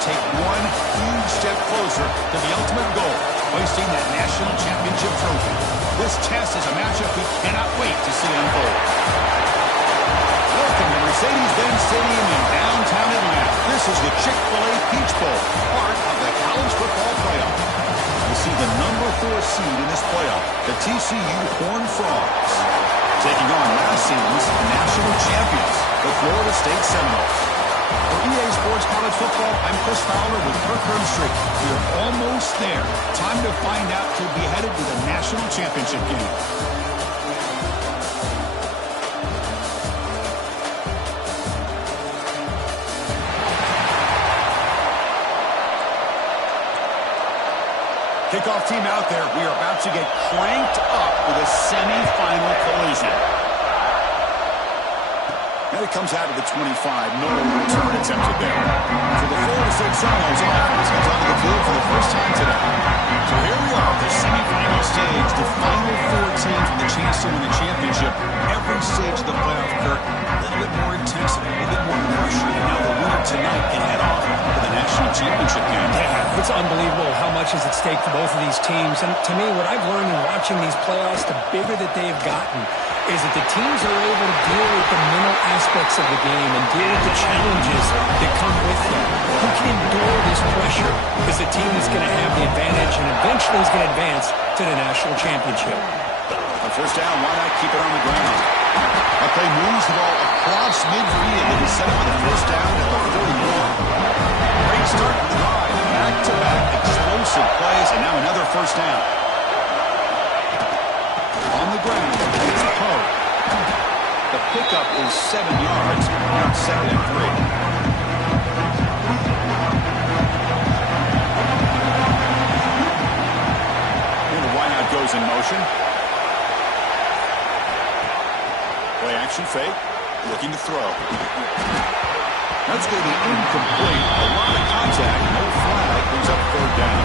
take one huge step closer to the ultimate goal, hoisting that national championship trophy. This test is a matchup we cannot wait to see unfold. Welcome to Mercedes-Benz Stadium in downtown Atlanta. This is the Chick-fil-A Peach Bowl, part of the college football playoff. We'll see the number 4 seed in this playoff, the TCU Horned Frogs, taking on last season's national champions, the Florida State Seminoles. For EA Sports College Football, I'm Chris Fowler with Kirk Herbstreit. We are almost there. Time to find out who'll be headed to the national championship game. Kickoff team out there. We are about to get cranked up with a semifinal collision. And it comes out of the 25. No return attempted there. For the Florida State Seminoles, Adams comes onto the field for the first time today. So here we are, the semifinal stage, the final 4 teams with a chance to win the championship. Every stage of the playoff, Kirk, a little bit more intensity, a little bit more pressure. And now the winner tonight can head off to the national championship game. Yeah, it's unbelievable how much is at stake for both of these teams. And to me, what I've learned in watching these playoffs, the bigger that they've gotten, is that the teams are able to deal with the mental aspects of the game and deal with the challenges that come with them. Who can endure this pressure is the team that's going to have the advantage and eventually is going to advance to the national championship. A first down, why not keep it on the ground? A play moves the ball across midfield and is set up for the first down at the 41. Great start to the drive. Back-to-back explosive plays, and now another first down. On the ground, it's Poe. The pickup is 7 yards. Now it's 2nd and 3. And the wideout goes in motion. Play action fake. Looking to throw. That's going to be incomplete. A lot of contact. No flag. Brings up 3rd down.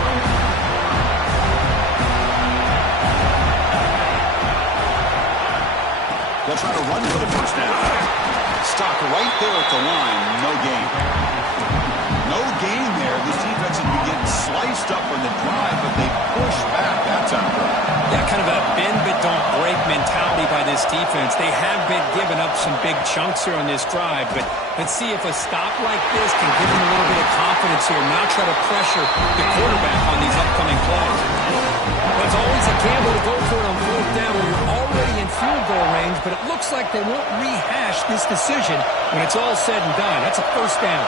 They'll try to run for the first down. Stopped right there at the line. No gain. No gain there. This defense has been getting sliced up on the drive, but they push back that time. Yeah, kind of a bend but don't break mentality by this defense. They have been giving up some big chunks here on this drive, but let's see if a stop like this can give them a little bit of confidence here, not try to pressure the quarterback on these upcoming plays. Well, it's always a gamble to go for it on 4th down when you're already in field goal range, but it looks like they won't rehash this decision when it's all said and done. That's a first down.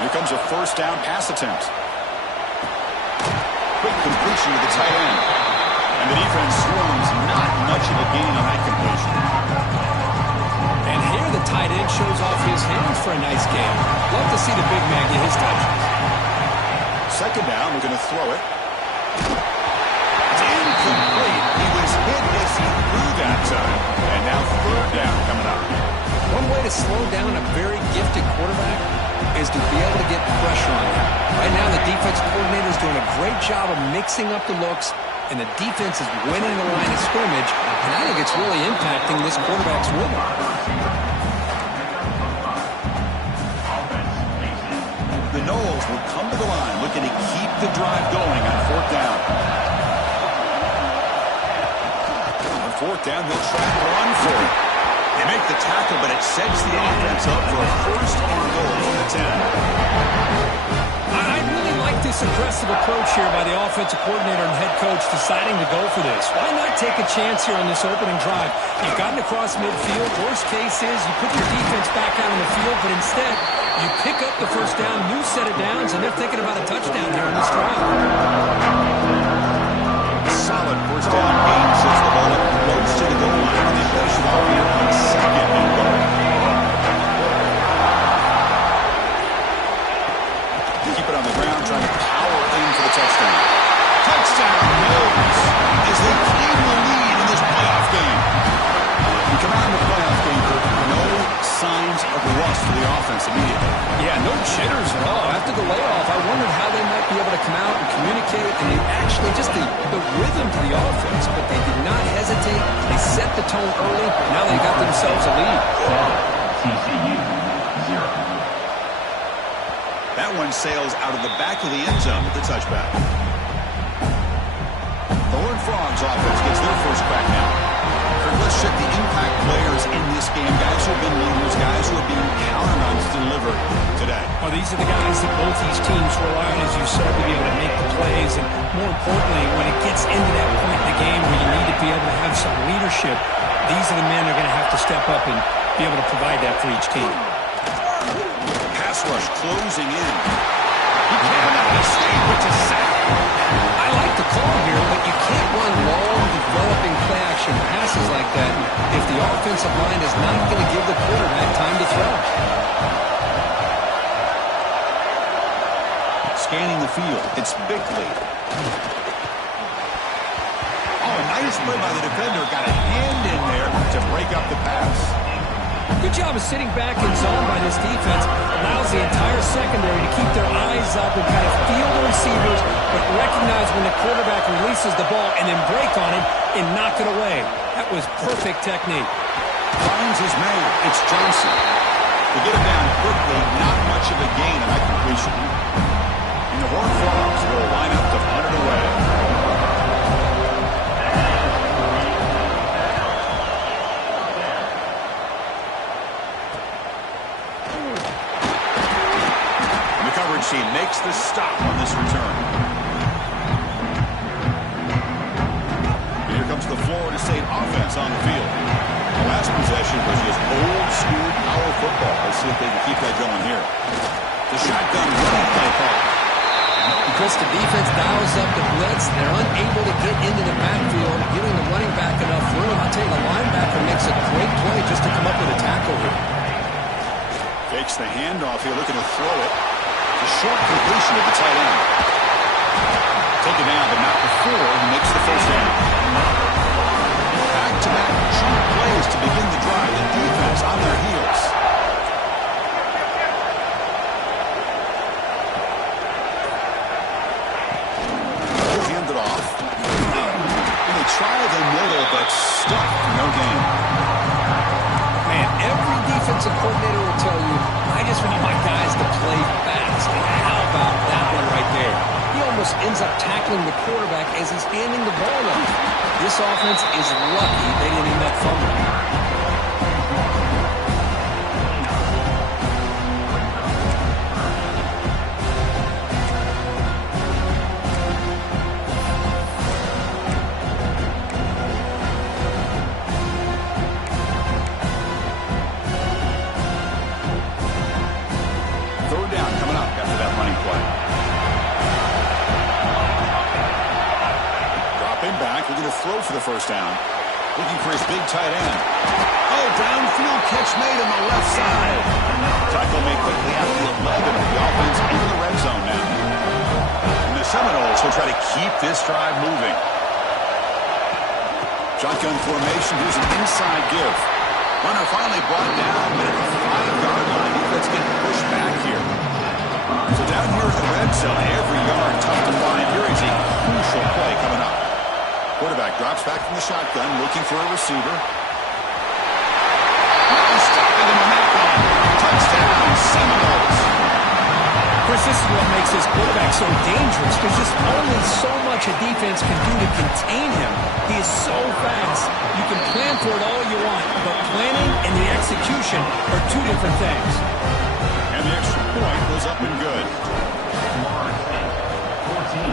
Here comes a first down pass attempt. Quick completion to the tight end. And the defense swarms, not much of a gain on that completion. And here the tight end shows off his hands for a nice game. Love to see the big man get his touches. 2nd down, we're going to throw it. It's incomplete. He was hit as he threw that time. And now 3rd down coming up. One way to slow down a very gifted quarterback is to be able to get pressure on him. Right now, the defense coordinator is doing a great job of mixing up the looks, and the defense is winning the line of scrimmage, and I think it's really impacting this quarterback's rhythm. The Noles will come to the line, looking to keep the drive going on 4th down. On 4th down, they'll try to run for it. They make the tackle, but it sets the offense up for a 1st and goal from the 10. I really like this aggressive approach here by the offensive coordinator and head coach deciding to go for this. Why not take a chance here on this opening drive? You've gotten across midfield. Worst case is you put your defense back out on the field, but instead you pick up the first down, new set of downs, and they're thinking about a touchdown here on this drive. Solid first down gain since the ball up close to the goal line, and they finish it off here on 2nd and goal. Keep it on the ground, trying to power in for the touchdown. Touchdown, Noles, as they claim the lead in this playoff game. We come out in the playoff game, Kirk, no signs of rust for the offense immediately. Yeah, no jitters at all. After the layoff, I wondered how they might be able to come out and communicate, and they actually just the rhythm to the offense, but they did not hesitate. They set the tone early. Now they got themselves a lead. TCU 0. That one sails out of the back of the end zone with the touchback. The Horned Frogs offense gets their first crack now. Kirk, let's check the impact players in this game. Guys who have been leaders, guys who are being counted on to deliver today. Well, these are the guys that both these teams rely on, as you said, to be able to make the plays. And more importantly, when it gets into that point in the game where you need to be able to have some leadership, these are the men that are going to have to step up and be able to provide that for each team. Pass rush closing in. He can't have a mistake, which is sack. I like the call here, but you can't run long, developing play-action passes like that if the offensive line is not going to give the quarterback time to throw. Scanning the field, it's Bickley. Oh, a nice play by the defender. Got a hand in there to break up the pass. Good job of sitting back in zone by this defense. Allows the entire secondary to keep their eyes up and kind of feel the receivers, but recognize when the quarterback releases the ball and then break on him and knock it away. That was perfect technique. Finds his man. It's Johnson. To get it down quickly, not much of a gain on that completion. And the Horned Frogs will line up to punt it away. Team makes the stop on this return. Here comes the Florida State offense on the field. The last possession was just old school power football. Let's see if they can keep that going here. The shotgun running play call. Because the defense dials up the blitz, they're unable to get into the backfield, giving the running back enough room. I'll tell you, the linebacker makes a great play just to come up with a tackle here. Fakes the handoff here, looking to throw it. A short completion of the tight end. Taken down, but not before he makes the first down. Back-to-back short plays to begin the drive. The defense on their heels. He'll hand it off. And they try the middle, but stuck. No gain. Man, every defensive coordinator will tell you, I just want my guys to play fast. And how about that one right there? He almost ends up tackling the quarterback as he's handing the ball off. This offense is lucky they didn't end up fumbling. Throw for the first down. Looking for his big tight end. Oh, downfield catch made on the left side. Tackle made quickly out the 11 of the offense into the red zone now. And the Seminoles will try to keep this drive moving. Shotgun formation. Here's an inside give. Runner finally brought down, but at the 5-yard line, defense getting pushed back here. So down here in the red zone, every yard tough to find. Here is a crucial play coming up. Quarterback drops back from the shotgun, looking for a receiver. Stopping him on that one. Touchdown, Seminoles. Chris, this is what makes this quarterback so dangerous. There's just only so much a defense can do to contain him. He is so fast. You can plan for it all you want, but planning and the execution are two different things. And the extra point was up and good. 14,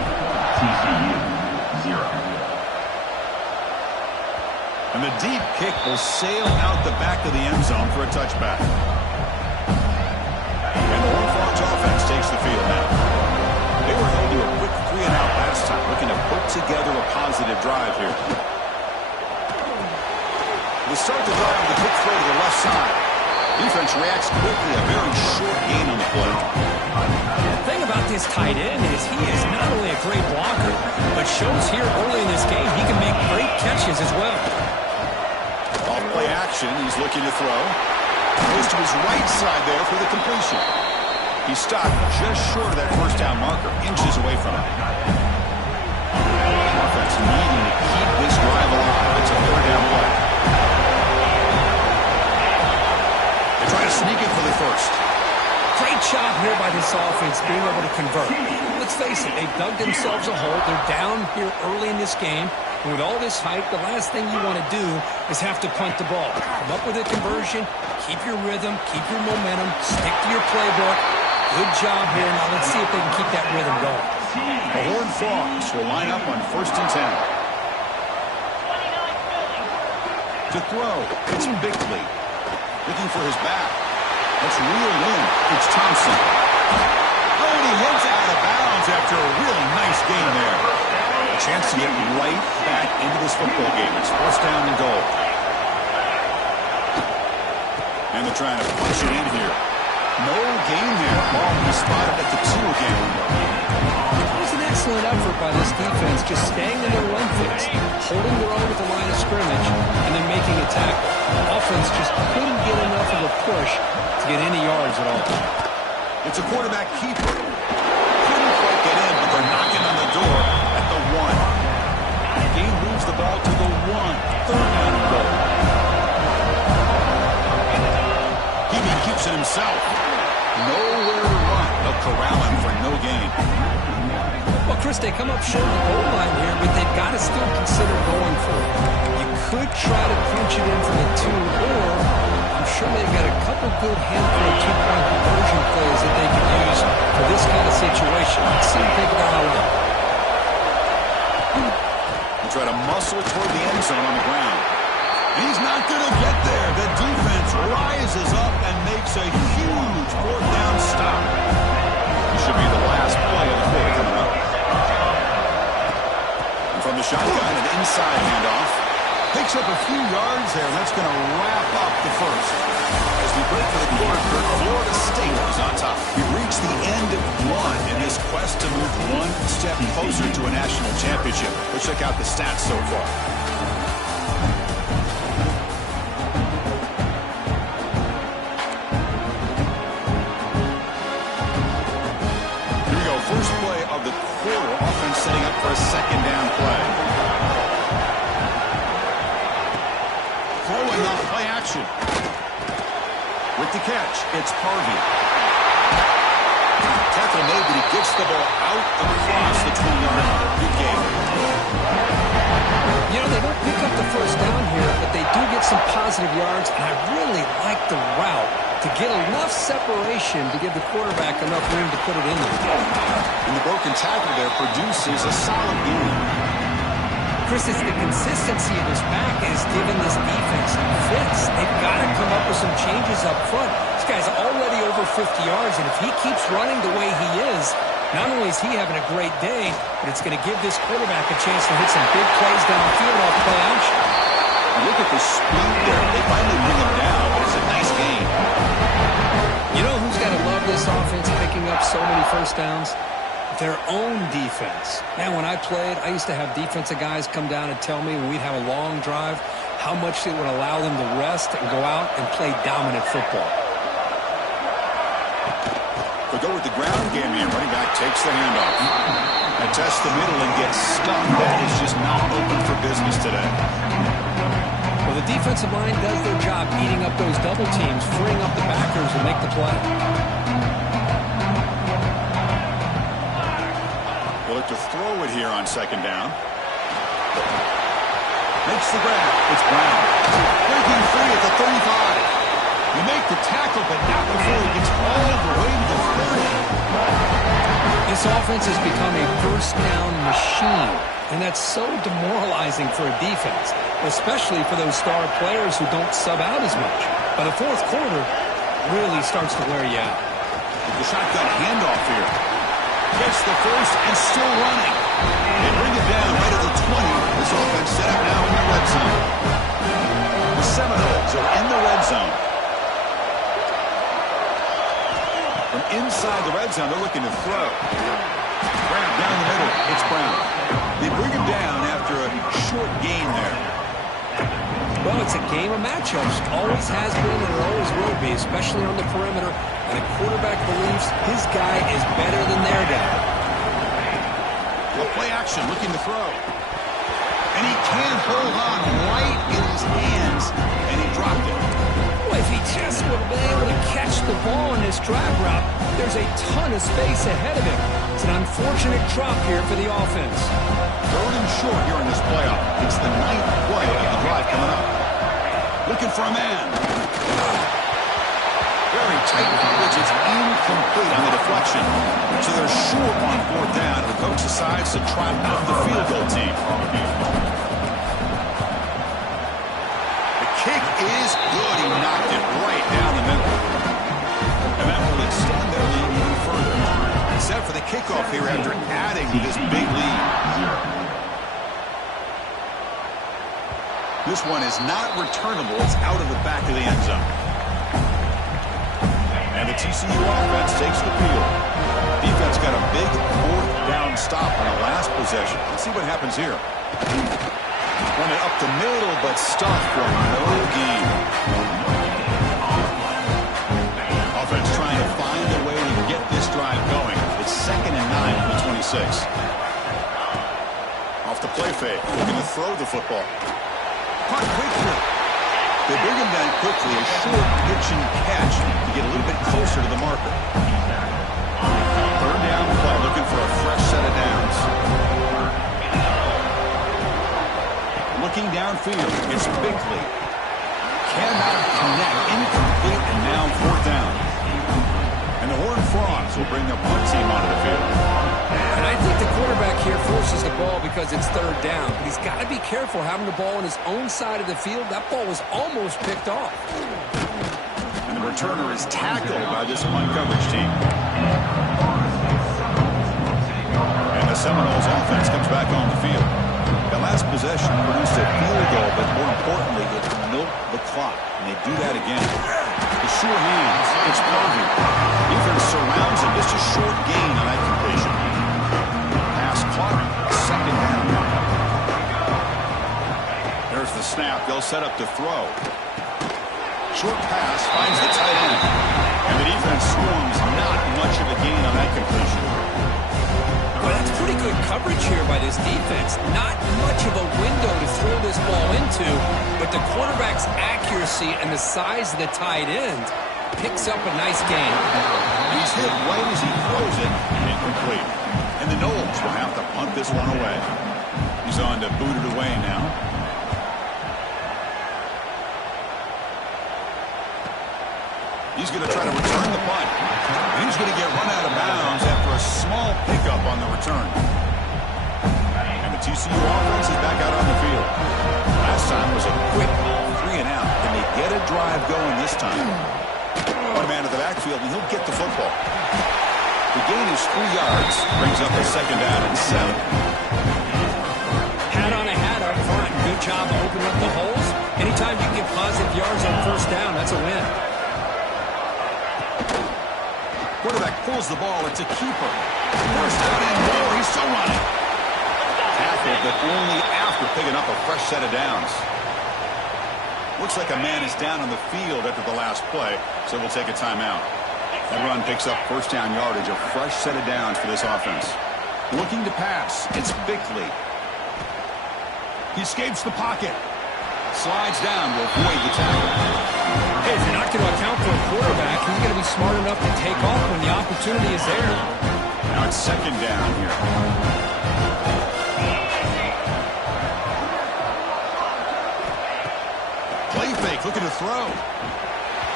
TCU, 0. And the deep kick will sail out the back of the end zone for a touchback. And the Horned Frogs offense takes the field now. They were held to a quick 3-and-out last time, looking to put together a positive drive here. They start the drive with a quick throw to the left side. Defense reacts quickly, a very short gain on the play. The thing about this tight end is he is not only a great blocker, but shows here early in this game he can make great catches as well. Off play action, he's looking to throw. Goes to his right side there for the completion. He stopped just short of that first down marker, inches away from it. Offense needing to keep this drive alive. It's a third down play. They try to sneak it for the first. Great job here by this offense being able to convert. Let's face it, they've dug themselves a hole. They're down here early in this game. And with all this hype, the last thing you want to do is have to punt the ball. Come up with a conversion, keep your rhythm, keep your momentum, stick to your playbook. Good job here. Now let's see if they can keep that rhythm going. The Horned Frogs will line up on 1st and 10. To throw, it's Bickley. Looking for his back. Let's reel in. It's Thompson. Oh, and he heads out of bounds after a really nice game there. A chance to get right back into this football game. It's 1st down and goal. And they're trying to punch it in here. No gain there. Ball will be spotted at the 2 again. It was an excellent effort by this defense, just staying in their run phase, holding their own at the line of scrimmage, and then making a tackle. Offense just couldn't get enough of a push to get any yards at all. It's a quarterback keeper. Couldn't quite get in, but they're knocking on the door at the 1. The game moves the ball to the 1. 3rd down and goal. Hebe keeps it himself. Nowhere to run. They'll corral him for no gain. Well, Chris, they come up short of the goal line here, but they've got to still consider going for it. You could try to punch it in from the 2, or I'm sure they've got a couple good handful of 2-point conversion plays that they can use for this kind of situation. Let's see if they can dial it up. They try to muscle toward the end zone on the ground. He's not going to get there. The defense rises up and makes a huge 4th down stop. This should be the last play of the quarter coming up. And from the shotgun, an inside handoff. Picks up a few yards there. That's going to wrap up the 1st. As we break for the quarter, Florida State is on top. We've reached the end of 1 in this quest to move 1 step closer to a national championship. Let's check out the stats so far. First play of the quarter, offense setting up for a 2nd down play. Throwing on play action. With the catch, it's Harvey. Tackle made, but he gets the ball out across the 20-yard line. Good game. You know, they don't pick up the 1st down here, but they do get some positive yards, and I really like the route to get enough separation to give the quarterback enough room to put it in there. And the broken tackle there produces a solid game. Chris, it's the consistency of his back is giving this defense fits. They've got to come up with some changes up front. This guy's already over 50 yards, and if he keeps running the way he is, not only is he having a great day, but it's going to give this quarterback a chance to hit some big plays downfield off play action. Look at the speed there. They finally bring him down, but it's a nice game. You know who's got to love this offense picking up so many 1st downs? Their own defense. Man, when I played, I used to have defensive guys come down and tell me when we'd have a long drive how much it would allow them to rest and go out and play dominant football. They go with the ground game here. Running back takes the handoff. And tests the middle and gets stuck. That is just not open for business today. Well, the defensive line does their job eating up those double teams, freeing up the backers to make the play. We'll look to throw it here on 2nd down. Makes the grab. It's Brown. Breaking free at the 35. You make the tackle, but not before he gets all the way to the 30. This offense has become a 1st down machine, and that's so demoralizing for a defense, especially for those star players who don't sub out as much. But the 4th quarter really starts to wear you out. The shotgun handoff here. Gets the 1st and still running. They bring it down right at the 20. This offense set up now in the red zone. The Seminoles are in the red zone. From inside the red zone, they're looking to throw. Grab down the middle. It's Brown. They bring him down after a short gain there. Well, it's a game of matchups. Always has been and it always will be, especially on the perimeter. And the quarterback believes his guy is better than their guy. A play action, looking to throw. And he can't hold on right in his hands. And he dropped it. Well, if he just would have been able to catch the ball in this drag route. There's a ton of space ahead of him. It's an unfortunate drop here for the offense. 3rd and short here in this playoff. It's the 9th play of the drive coming up. Looking for a man. Very tight coverage. It's incomplete on the deflection. So they're short on 4th down. The coach decides to trot out the field goal team. The kick is good. He knocked it right down the middle. And that will extend their lead even further. Set for the kickoff here after adding to this big lead. This one is not returnable. It's out of the back of the end zone. And the TCU offense takes the field. Defense got a big 4th down stop on the last possession. Let's see what happens here. Run it up the middle, but stuffed for no gain. Offense trying to find a way to get this drive going. It's 2nd and 9 from the 26. Off the play fake. Looking to throw the football. Caught quickly. They bring him down quickly. A short pitch and catch to get a little bit closer to the marker. 3rd down play, looking for a fresh set of downs. Looking downfield, it's Bickley. Cannot connect. Incomplete, and now 4th down. And the Horned Frogs will bring the punt team onto the field. And I think the quarterback here forces the ball because it's 3rd down. But he's got to be careful having the ball on his own side of the field. That ball was almost picked off. And the returner is tackled by this punt coverage team. And the Seminoles offense comes back on the field. The last possession produced a field goal, but more importantly, it milked the clock. And they do that again. The sure hands. It's Harvey. Defense surrounds him. Just a short gain on that completion. Pass clock. 2nd down. There's the snap. They'll set up to throw. Short pass finds the tight end. And the defense swarms. Not much of a gain on that completion. Well, that's pretty good coverage here by this defense. Not much of a window to throw this ball into, but the quarterback's accuracy and the size of the tight end picks up a nice gain. He's hit right as he throws it. Incomplete. And the Noles will have to punt this one away. He's on to boot it away now. He's going to try to return the punt. And he's going to get run out of bounds after a small pickup on the return. And the TCU offense is back out on the field. Last time was a quick 3 and out. Can they get a drive going this time? One man to the backfield, and he'll get the football. The gain is 3 yards. Brings up a 2nd down and 7. Hat on a hat up front. Good job of opening up the holes. Anytime you can get positive yards on 1st down, that's a win. Quarterback pulls the ball. It's a keeper. 1st down and more. He's still running. Tackled, but only after picking up a fresh set of downs. Looks like a man is down on the field after the last play, so we'll take a timeout. That run picks up 1st down yardage, a fresh set of downs for this offense. Looking to pass. It's Bickley. He escapes the pocket. Slides down to avoid the tackle. Hey, if you're not going to account for a quarterback, he's going to be smart enough to take off when the opportunity is there. Now it's 2nd down here. Play fake, looking to throw.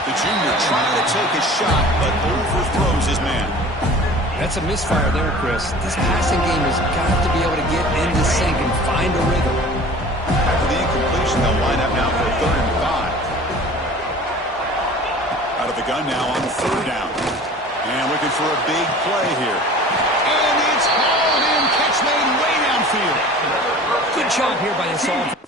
The junior trying to take a shot, but overthrows his man. That's a misfire there, Chris. This passing game has got to be able to get into sync and find a rhythm. After the incompletion, they'll line up now for 3rd and 5. Out of the gun now on 3rd down. And looking for a big play here. And it's hauled in. Catch made way downfield. Good job here by this offense.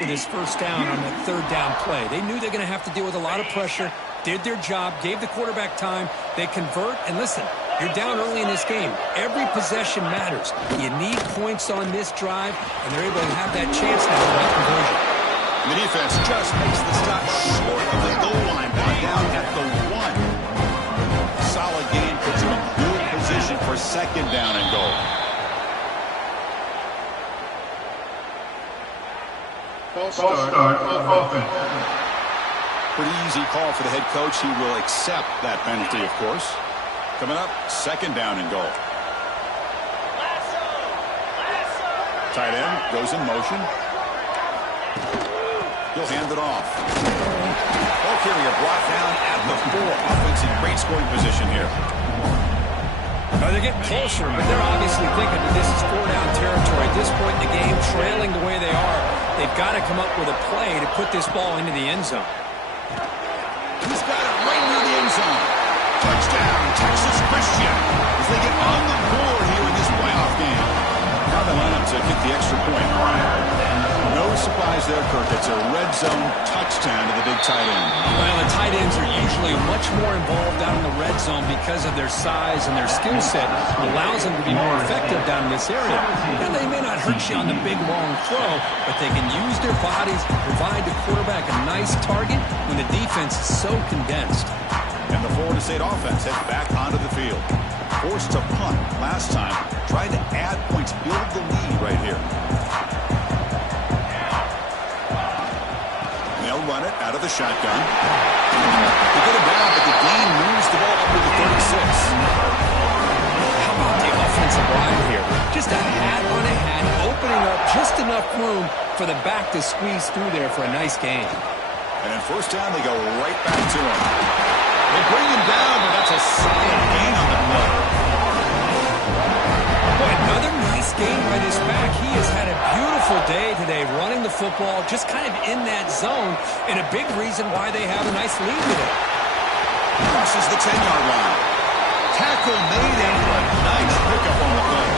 with his first down on that third down play. They knew they're going to have to deal with a lot of pressure, did their job, gave the quarterback time. They convert, and listen, you're down early in this game. Every possession matters. You need points on this drive, and they're able to have that chance now without conversion. The defense just makes the stop short of the goal line, down at the 1. Solid gain puts him in good position for second down and goal. False start offense. Pretty easy call for the head coach. He will accept that penalty, of course. Coming up, second down and goal. Tight end goes in motion. He'll hand it off. Ball carrier brought down at the 4. Offense in great scoring position here. They're getting closer, but they're obviously thinking that this is 4-down territory. At this point in the game, trailing the way they are, they've got to come up with a play to put this ball into the end zone. He's got it right near the end zone. Touchdown, Texas Christian, as they get on the board here in this playoff game. Now they line up to get the extra point. No surprise there, Kirk. It's a red zone touchdown to the big tight end. Well, the tight ends are usually much more involved down in the red zone because of their size and their skill set. Allows them to be more effective down in this area. And they may not hurt you on the big, long throw, but they can use their bodies to provide the quarterback a nice target when the defense is so condensed. And the Florida State offense heads back onto the field. Forced to punt last time. Tried to add points, build the lead right here. They'll run it out of the shotgun. They get it down, but the gain moves the ball up to the 36. How about the offensive line here? Just a hat on a hat, opening up just enough room for the back to squeeze through there for a nice gain. And in first down, they go right back to him. They bring him down, but that's a solid gain on the play. Boy, another nice gain by this back. He has had a beautiful day today running the football, just kind of in that zone, and a big reason why they have a nice lead today. Crosses the 10-yard line. Tackle made and a nice pickup on the play.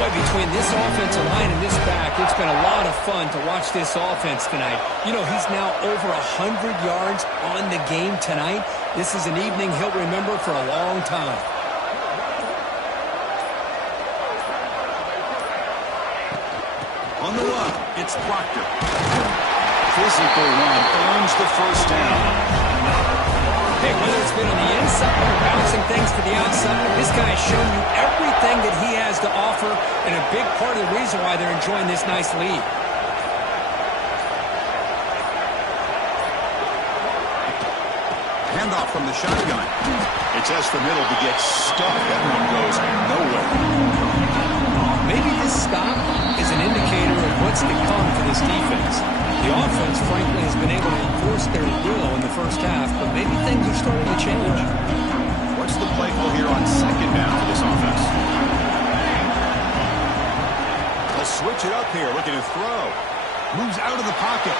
Boy, between this offensive line and this back, it's been a lot of fun to watch this offense tonight. You know, he's now over 100 yards on the game tonight. This is an evening he'll remember for a long time. On the run, it's Proctor. Physical run earns the first down. Hey, whether it's been on the inside or bouncing things to the outside, this guy has shown you everything that he has to offer, and a big part of the reason why they're enjoying this nice lead. Handoff from the shotgun. It's S for middle to get stuck. That one goes nowhere. Maybe this stop is an indicator of what's to come for this defense. The offense, frankly, has been able to enforce their will in the first half, but maybe things are starting to change. What's the play call here on second down for this offense? They'll switch it up here, looking to throw. Moves out of the pocket.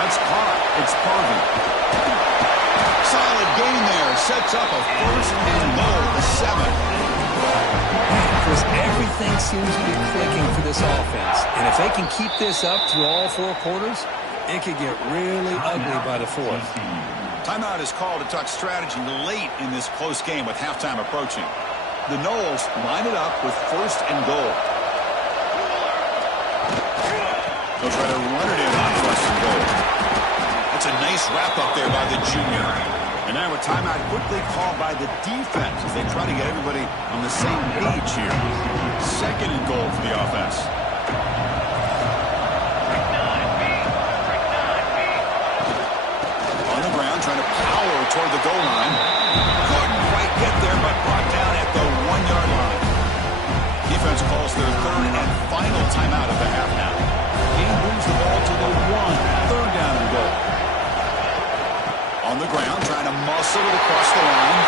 That's caught. It's Parvey. Solid gain there. Sets up a first and goal at the 7. Chris, everything seems to be clicking for this offense. And if they can keep this up through all 4 quarters, it could get really ugly by the 4th. Timeout is called to talk strategy late in this close game with halftime approaching. The Noles line it up with first and goal. They'll try to run it in on first and goal. That's a nice wrap up there by the junior. And now a timeout quickly called by the defense as they try to get everybody on the same page here. Second and goal for the offense. On the ground, trying to power toward the goal line. Couldn't quite get there, but brought down at the 1-yard line. Defense calls their third and final timeout of the half now. He moves the ball to the 1. Third down and goal. On the ground, trying to muscle it across the line.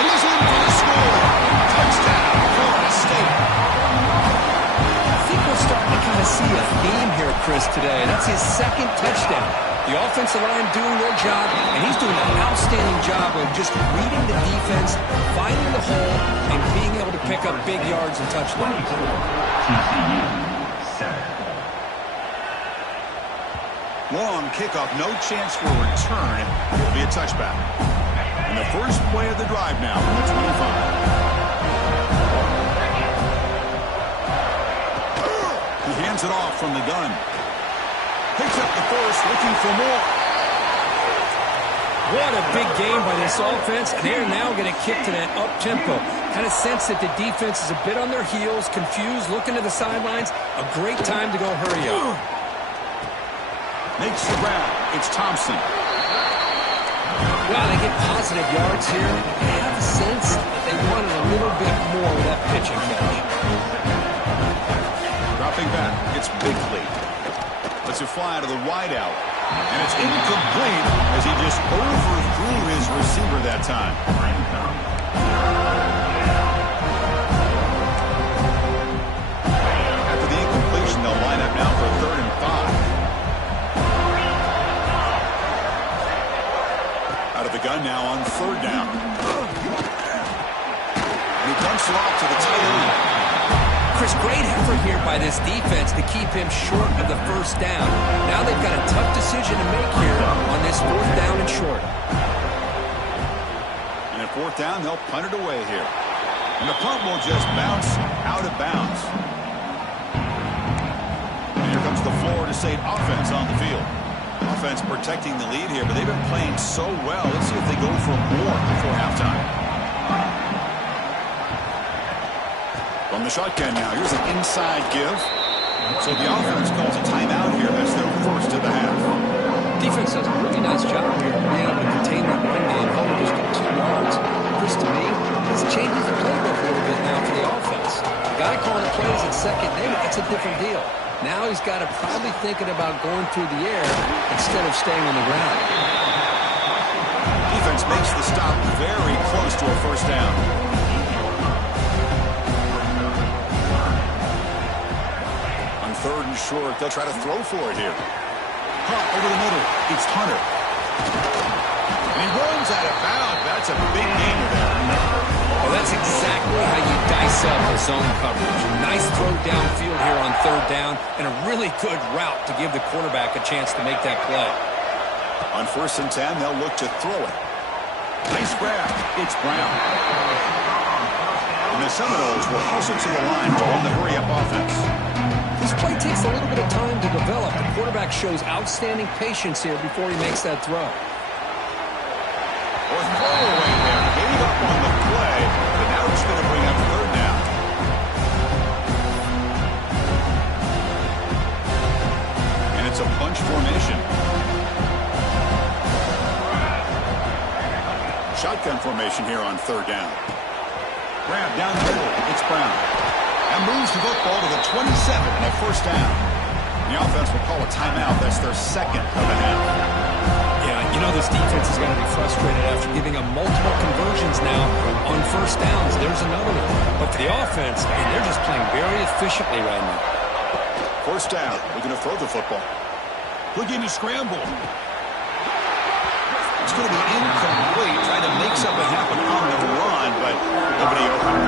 And he's in for the score. Touchdown, Florida State. I think we're starting to kind of see a theme here, Chris, today. That's his second touchdown. The offensive line doing their job, and he's doing an outstanding job of just reading the defense, finding the hole, and being able to pick up big yards and touchdowns. TCU 7. Long kickoff, no chance for a return. It'll be a touchback. And the first play of the drive now from the 25. He hands it off from the gun. Picks up the first, looking for more. What a big game by this offense. They're now going to kick to that up-tempo. Kind of sense that the defense is a bit on their heels, confused, looking to the sidelines. A great time to go hurry up. Makes the grab. It's Thompson. Well, they get positive yards here. They have a sense that they wanted a little bit more with that pitch and catch. Dropping back. It's Bigley. Lets it fly to the wideout. And it's incomplete as he just overthrew his receiver that time. After the incompletion, they'll line up now for 3rd and 5. Out of the gun now on 3rd down. And he dumps it off to the tight end. Chris, great effort here by this defense to keep him short of the first down. Now they've got a tough decision to make here on this 4th down and short. And at 4th down, they'll punt it away here. And the punt will just bounce out of bounds. And here comes the Florida State offense on the field. Offense protecting the lead here, but they've been playing so well. Let's see if they go for more before halftime. From the shotgun now, here's an inside give. So the offense calls a timeout here. That's their first of the half. Defense does a really nice job here being able to contain that run game, held just to 2 yards. Chris, to me, this changes the playbook a little bit now for the offense. The guy calling the plays at second, maybe it's a different deal. Now he's got to probably thinking about going through the air instead of staying on the ground. Defense makes the stop very close to a first down. On 3rd and short, they'll try to throw for it here. Caught over the middle. It's Hunter. And he runs out of bounds. That's a big gain there. Well, that's exactly how you dice up a zone coverage. Nice throw downfield here on 3rd down, and a really good route to give the quarterback a chance to make that play. On 1st and 10, they'll look to throw it. Nice grab. It's Brown. And the Seminoles will hustle to the line to run the hurry-up offense. This play takes a little bit of time to develop. The quarterback shows outstanding patience here before he makes that throw. Or throwaway there. Gave up on the play, but now it's going to bring up 3rd down. And it's a bunch formation. Shotgun formation here on 3rd down. Grab down the middle. It's Brown. And moves the football to the 27 and a first down. And the offense will call a timeout. That's their 2nd of the half. Yeah, you know this defense is going to be frustrated after giving up multiple conversions now on 1st downs. There's another one. But for the offense, I mean, they're just playing very efficiently right now. 1st down. Looking to throw the football. Looking to scramble. It's going to be incomplete. Trying to make something happen on the run, but nobody open.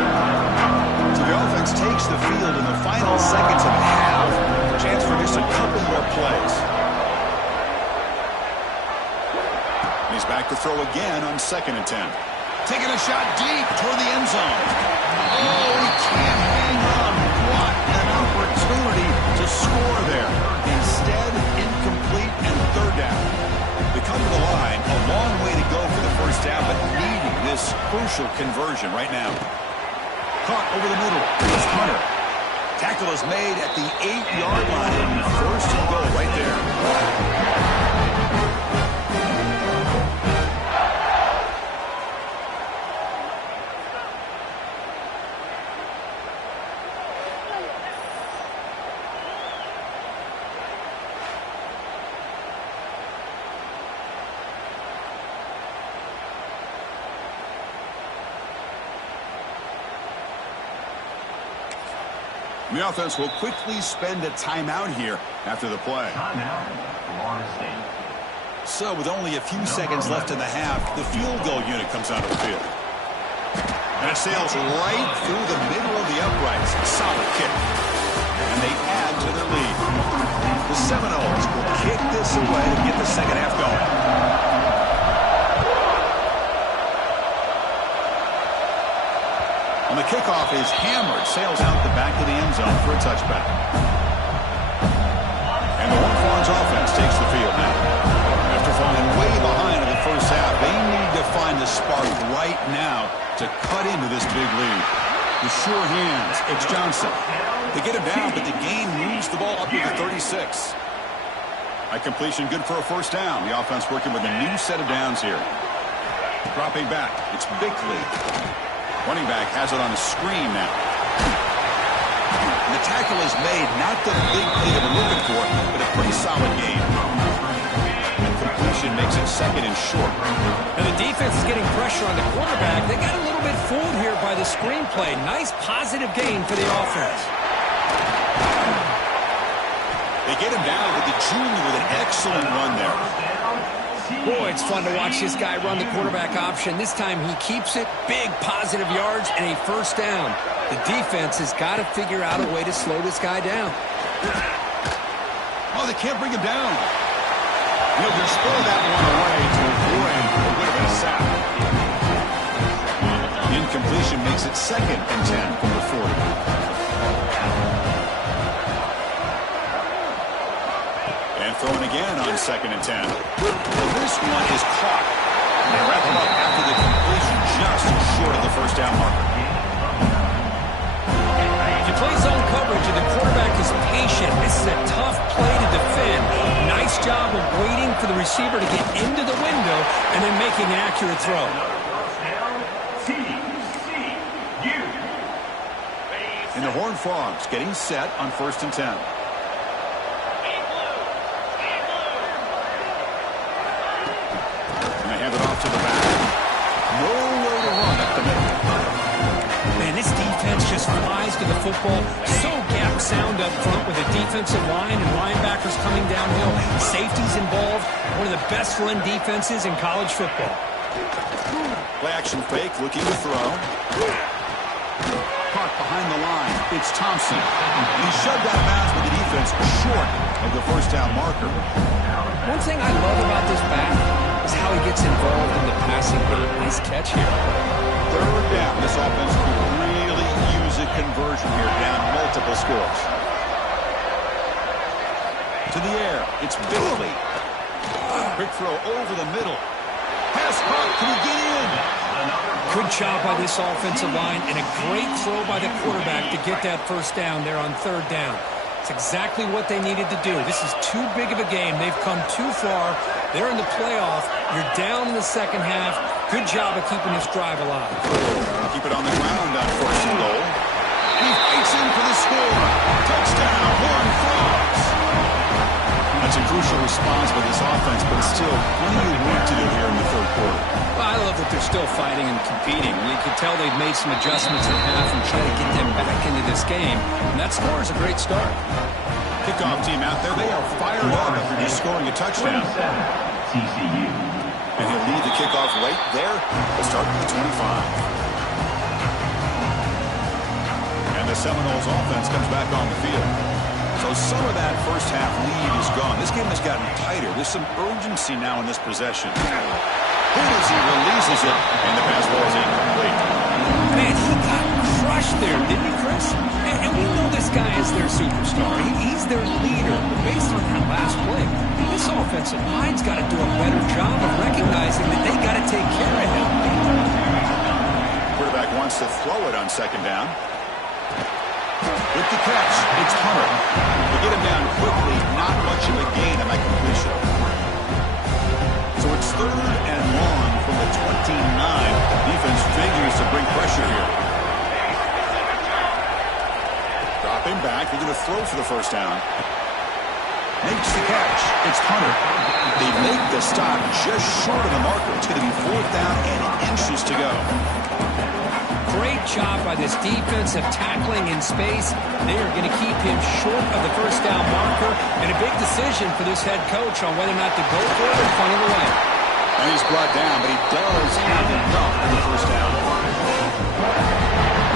So the offense takes the field in the final seconds of the half. Chance for just a couple more plays. And he's back to throw again on 2nd and 10. Taking a shot deep toward the end zone. Oh, he can't hang on. What an opportunity to score there. Instead, incomplete and 3rd down. They come to the line, a long way to go for the first down, but needing this crucial conversion right now. Caught over the middle. It's Hunter. Tackle is made at the 8-yard line. 1st and goal right there. The offense will quickly spend a timeout here after the play. Timeout, Florida State. So with only a few seconds left in the half, the field goal unit comes onto the field. And it sails right through the middle of the uprights. Solid kick. And they add to their lead. The Seminoles will kick this away to get the second half going. And the kickoff is hammered, sails out the back of the end zone for a touchback. And the Horned offense takes the field now. After falling way behind in the first half, they need to find the spark right now to cut into this big lead. The sure hands, it's Johnson. They get him down, but the gain moves the ball up to the 36. A completion good for a first down. The offense working with a new set of downs here. Dropping back, it's Bickley. Running back has it on the screen now. And the tackle is made, not the big play they were looking for, but a pretty solid game. And completion makes it second and short. And the defense is getting pressure on the quarterback. They got a little bit fooled here by the screenplay. Nice positive gain for the offense. They get him down with the junior with an excellent run there. Boy, it's fun to watch this guy run the quarterback option. This time he keeps it, big positive yards, and a first down. The defense has got to figure out a way to slow this guy down. Oh, they can't bring him down. You know, they're spoiled that one away to avoid what would have been a sack. The incompletion makes it second and 10 from the 40. And throwing again on second and 10. Well, this one is caught. They wrap him up after the completion just short of the first down marker. If you play zone coverage and the quarterback is patient, this is a tough play to defend. Nice job of waiting for the receiver to get into the window and then making an accurate throw. And the Horned Frogs getting set on first and 10. Hand it off to the back. Nowhere to run up the middle. Man, this defense just flies to the football. So gap sound up front with a defensive line and linebackers coming downhill. Safeties involved. One of the best run defenses in college football. Play action fake, looking to throw. Caught behind the line. It's Thompson. He shoved out of bounds with the defense short of the first down marker. One thing I love about this back is how he gets involved in the passing game. Nice catch here. Third down. This offense could really use a conversion here, down multiple scores. To the air. It's Bickley. Quick throw over the middle. Pass caught. Can he get in? Good job by this offensive line and a great throw by the quarterback to get that first down there on third down. It's exactly what they needed to do. This is too big of a game. They've come too far. They're in the playoff. You're down in the second half. Good job of keeping this drive alive. Keep it on the ground on first and goal. He fights in for the score. Touchdown, Horned Frogs. That's a crucial response by this offense, but still plenty of work to do here in the third quarter. Well, I love that they're still fighting and competing. You can tell they've made some adjustments at half and try to get them back into this game. And that score is a great start. Kickoff team out there, they are fired up after just scoring a touchdown. TCU. And he'll lead the kickoff right there. We'll start at the 25. And the Seminoles offense comes back on the field. So some of that first half lead is gone. This game has gotten tighter. There's some urgency now in this possession. He releases it, and the pass ball is incomplete. Man, he got crushed there, didn't he, Chris? And we know this guy is their superstar. He's their leader. But based on that last play, this offensive line's got to do a better job of recognizing that they got to take care of him. Quarterback wants to throw it on second down. With the catch, it's Hunter. They get him down quickly, not much of a gain on that completion. So it's third and long from the 29. Defense figures to bring pressure here. Dropping back, they're going to throw for the first down. Makes the catch. It's Hunter. They make the stop just short of the marker. It's going to be fourth down and inches to go. Great job by this defense of tackling in space. They are going to keep him short of the first down marker, and a big decision for this head coach on whether or not to go for it or punt it away. And he's brought down, but he does have enough for the first down.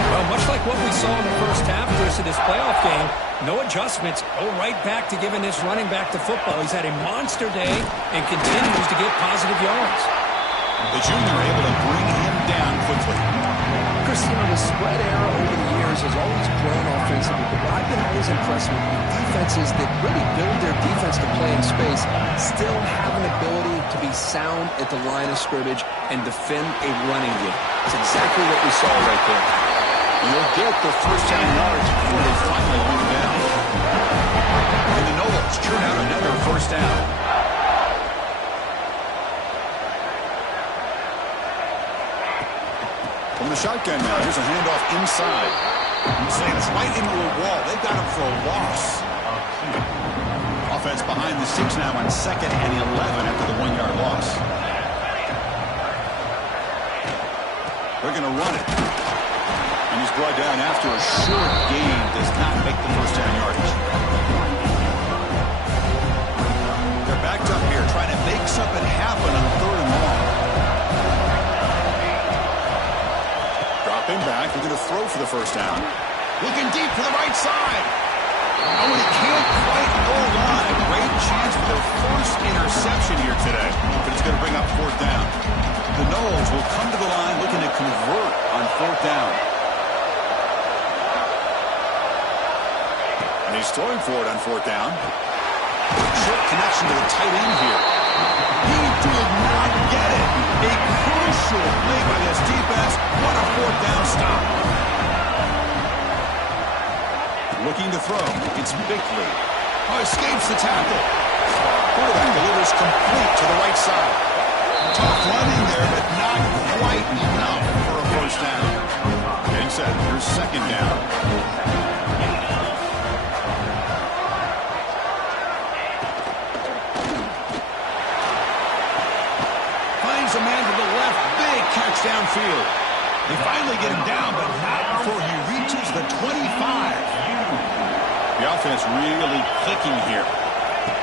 Well, much much like what we saw in the first half of this playoff game, no adjustments. Go right back to giving this running back the football. He's had a monster day and continues to get positive yards. The junior able to bring him down quickly. Chris, the spread era over the years has always grown offensively, but what I've been always impressed with defenses that really build their defense to play in space still have an ability to be sound at the line of scrimmage and defend a running game. That's exactly what we saw right there. You'll get the first down yards before they finally move down. And the Nobles churn out another first down. From the shotgun now, here's a handoff inside. Slants right into a wall. They've got him for a loss. Offense behind the 6 now on 2nd and 11 after the 1-yard loss. They're going to run it. And he's brought down after a short gain. Does not make the first down yardage. They're backed up here trying to make something happen on 3rd and long. Dropping back. They're going to throw for the first down. Looking deep to the right side. Oh, and he can't quite go line. Great chance for their first interception here today. But it's going to bring up 4th down. The Noles will come to the line looking to convert on 4th down. And he's throwing for it on 4th down. Short connection to the tight end here. He did not get it. A crucial play by this defense. What a 4th down stop. Looking to throw. It's Bickley. Oh, escapes the tackle. Quarterback delivers complete to the right side. Tough running there, but not quite enough for a first down. Getting set. Here's 2nd down. Finds a man to the left. Big catch downfield. They finally get him down, but not before he reaches the 25. The offense really clicking here.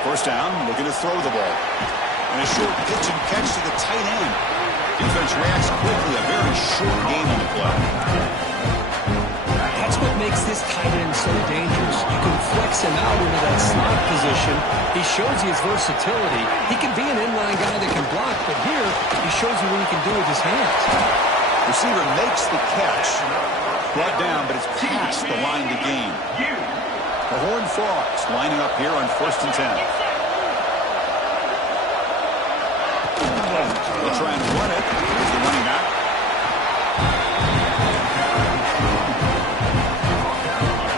First down, looking to throw the ball. And a short pitch and catch to the tight end. Defense reacts quickly. A very short game on the play. That's what makes this tight end so dangerous. You can flex him out into that slot position. He shows you his versatility. He can be an inline guy that can block, but here he shows you what he can do with his hands. Receiver makes the catch. Brought down, but it's past the line to gain. The Horned Frogs lining up here on 1st and 10. They'll try and run it. Here's the running back.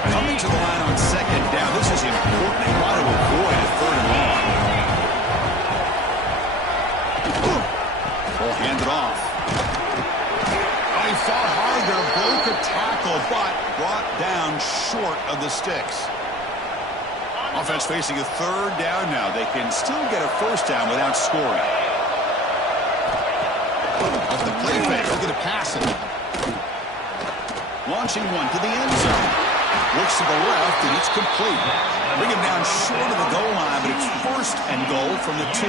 Coming to the line on 2nd down. This is important. They want to avoid a 3rd and long. They'll hand it off. Oh, he fought hard there. Broke a tackle, but brought down short of the sticks. Offense facing a 3rd down now. They can still get a first down without scoring. Off the play fake, they're going to pass it. Launching one to the end zone. Looks to the left, and it's complete. Bring him down short of the goal line, but it's 1st and goal from the 2.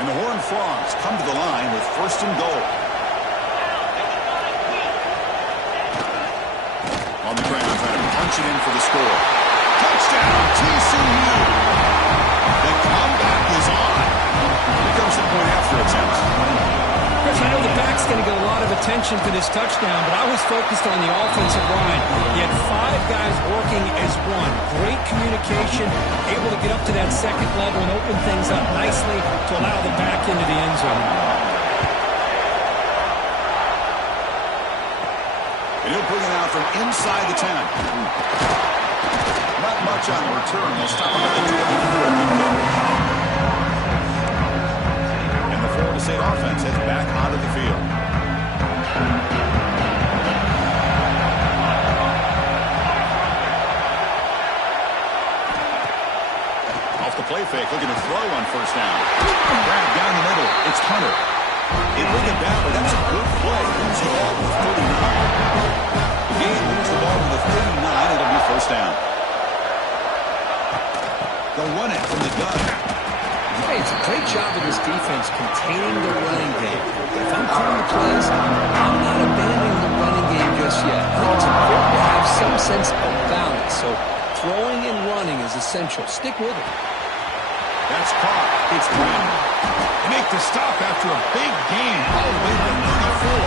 And the Horned Frogs come to the line with 1st and goal. On the ground, trying to punch it in for the score. Touchdown, TCU. The comeback is on. Here comes the point after attempt. Chris, I know the back's going to get a lot of attention for this touchdown, but I was focused on the offensive line. You had 5 guys working as one. Great communication, able to get up to that 2nd level and open things up nicely to allow the back into the end zone. And he'll bring it out from inside the 10. Not much on the return. They'll stop him at the 24. And the Florida State offense heads back onto the field. Off the play fake, looking to throw on 1st down. Grab down the middle. It's Hunter. He bring it down, but that's a good play. Lose the ball to the 39. Gain lose the ball to the 39. It'll be 1st down. They'll run it from the gun. Hey, it's a great job of this defense containing the running game. If I'm calling the plays, I'm not abandoning the running game just yet. I think it's important to have some sense of balance, so throwing and running is essential. Stick with it. That's caught. It's Brown. They make the stop after a big gain all the way to 34.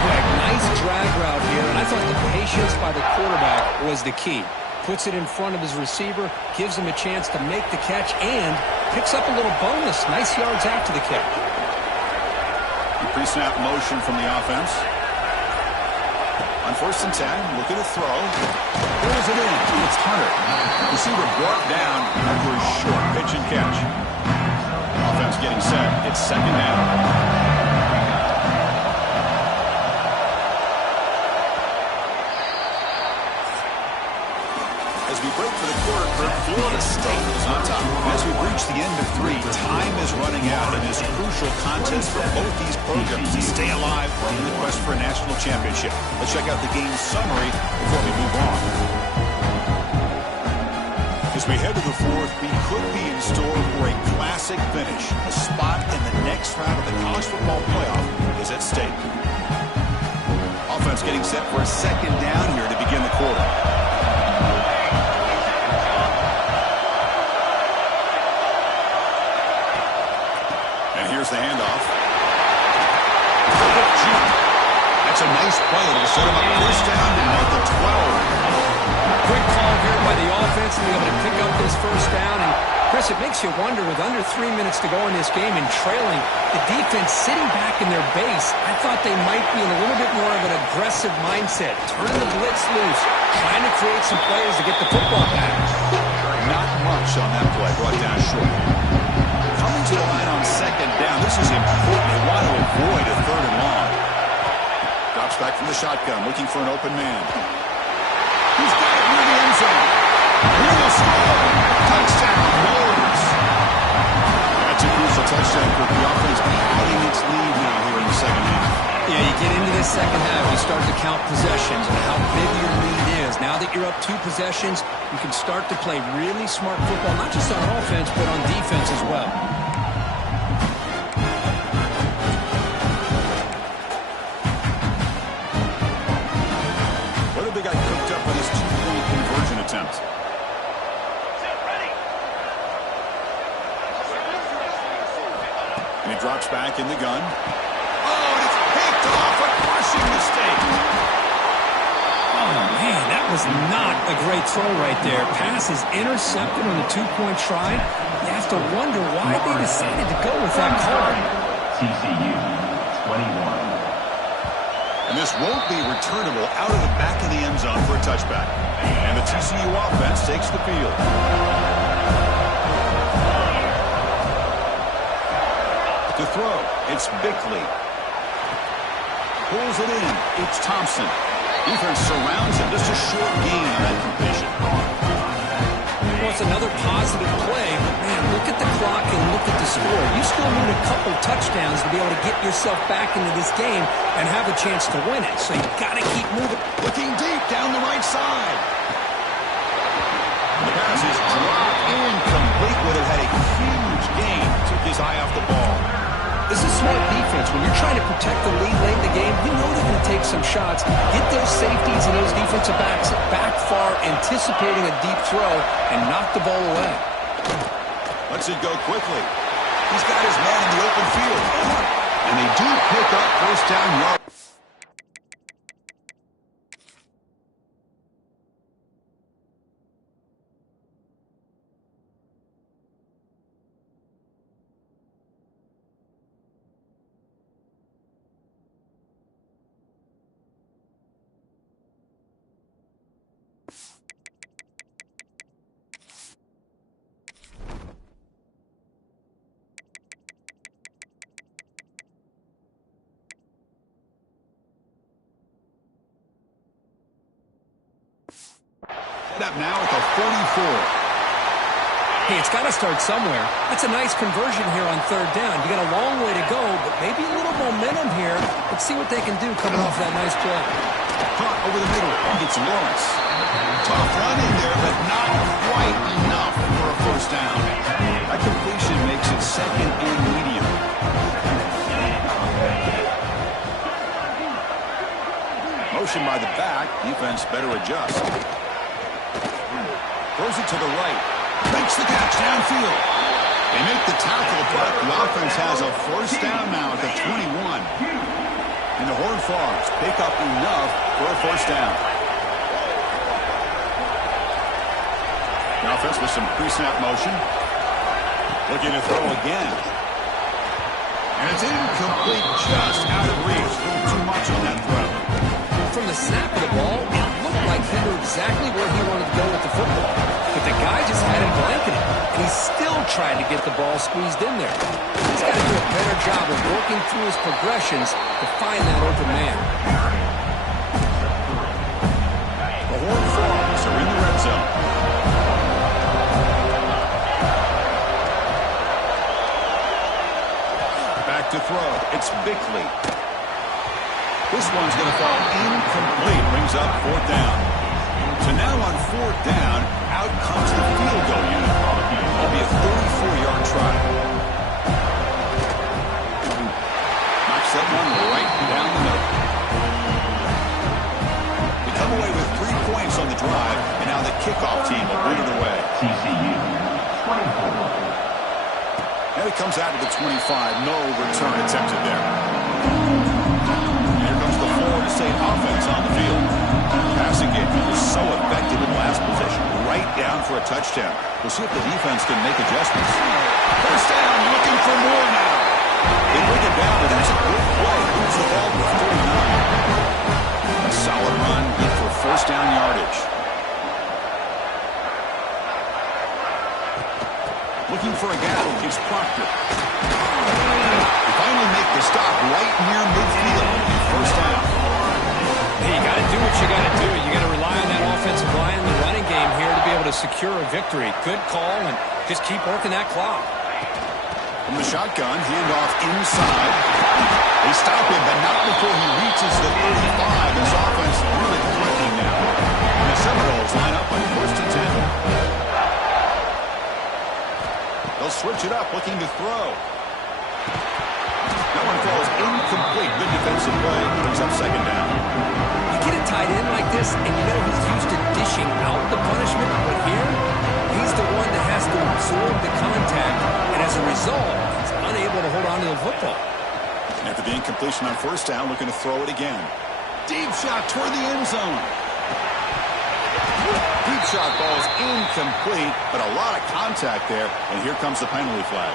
Greg, nice drag route here, and I thought the patience by the quarterback was the key. Puts it in front of his receiver, gives him a chance to make the catch, and picks up a little bonus. Nice yards after the catch. The pre-snap motion from the offense. On 1st and 10, look at the throw. Pulls it in. It's Hunter. Receiver brought down after a short pitch and catch. Offense getting set. It's 2nd down. As we break for the quarter, Florida State is on top. As we reach the end of 3, time is running out in this crucial contest for both these programs to stay alive in the quest for a national championship. Let's check out the game summary before we move on. As we head to the 4th, we could be in store for a classic finish. A spot in the next round of the college football playoff is at stake. Offense getting set for a 2nd down here to begin the quarter. Here's the handoff. That's a nice play. It'll set him up 1st down now at the 12. Quick call here by the offense to be able to pick up this 1st down. And, Chris, it makes you wonder, with under 3 minutes to go in this game and trailing, the defense sitting back in their base, I thought they might be in a little bit more of an aggressive mindset, turning the blitz loose, trying to create some plays to get the football back. Not much on that play, brought down short. Coming to the line on 2nd down. This is important. They want to avoid a 3rd and long. Drops back from the shotgun, looking for an open man. He's got it near the end zone. He will score. Touchdown, Wolves. That's a crucial touchdown for the offense padding its lead now here in the 2nd half. Yeah, you get into this 2nd half, you start to count possessions and how big your lead is. Now that you're up 2 possessions, you can start to play really smart football, not just on offense, but on defense as well. What have they got cooked up with this 2-point conversion attempt? And he drops back in the gun. Oh, and it's picked off. A crushing mistake. Oh, man, that was not a great throw right there. Pass is intercepted on the 2-point try. You have to wonder why they decided to go with that call. TCU 21. And this won't be returnable out of the back of the end zone for a touchback. And the TCU offense takes the field. To throw, it's Bickley. Pulls it in. It's Thompson. Defense surrounds him. Just a short gain on that completion. Well, it's another positive play. Man, look at the clock and look at the score. You still need a couple touchdowns to be able to get yourself back into this game and have a chance to win it. So you've got to keep moving. Looking deep down the right side. The pass is dropped incomplete, but it had a huge gain. Took his eye off the ball. This is smart defense. When you're trying to protect the lead late in the game, you know they're going to take some shots, get those safeties and those defensive backs back far, anticipating a deep throw, and knock the ball away. Lets it go quickly. He's got his man in the open field. And they do pick up 1st down yard. Up now at the 44. Hey, it's got to start somewhere. That's a nice conversion here on 3rd down. You got a long way to go, but maybe a little momentum here. Let's see what they can do coming off that nice play. Caught over the middle. It's Lawrence. Tough run in there, but not quite enough for a 1st down. That completion makes it 2nd and medium. motion by the back. Defense better adjust. Throws it to the right. Makes the catch downfield. They make the tackle, but the offense has a first down now at the 21. And the Horned Frogs pick up enough for a first down. The offense with some pre-snap motion. Looking to throw again. And it's incomplete, just out of reach. A little too much on that throw. From the snap of the ball, it looked like he knew exactly where he wanted to go with the football. But the guy just had him blanketed. And he's still trying to get the ball squeezed in there. He's got to do a better job of working through his progressions to find that open man. The Horned Frogs are in the red zone. Back to throw. It's Bickley. This one's going to fall incomplete. Brings up fourth down. So now on fourth down, out comes the field goal unit. It'll be a 34-yard try. Knocks that one right down the middle. They come away with 3 points on the drive, and now the kickoff team will boot it away. TCU 24. And it comes out to the 25. No return attempted there. And here comes the Florida State offense on the field. Passing game was so effective in last possession. Right down for a touchdown. We'll see if the defense can make adjustments. First down, looking for more now. They bring it down, but that's a good play. Moves the ball to 49. A solid run, good for first down yardage. Looking for a gap. It's Proctor. They finally make the stop right near midfield. First down. Hey, you got to do what you got to do. You got to rely on that offensive line in the running game here to be able to secure a victory. Good call, and just keep working that clock. From the shotgun, handoff inside. They stop him, but not before he reaches the 35. His offense really threatening now. And the Seminoles line up on first and 10. They'll switch it up, looking to throw. That one falls incomplete. Good defensive play. Brings up second down. You get a tight end like this, and you know he's used to dishing out the punishment, but here, he's the one that has to absorb the contact, and as a result, he's unable to hold on to the football. After the incompletion on first down, looking to throw it again. Deep shot toward the end zone. Deep shot ball's incomplete, but a lot of contact there, and here comes the penalty flag.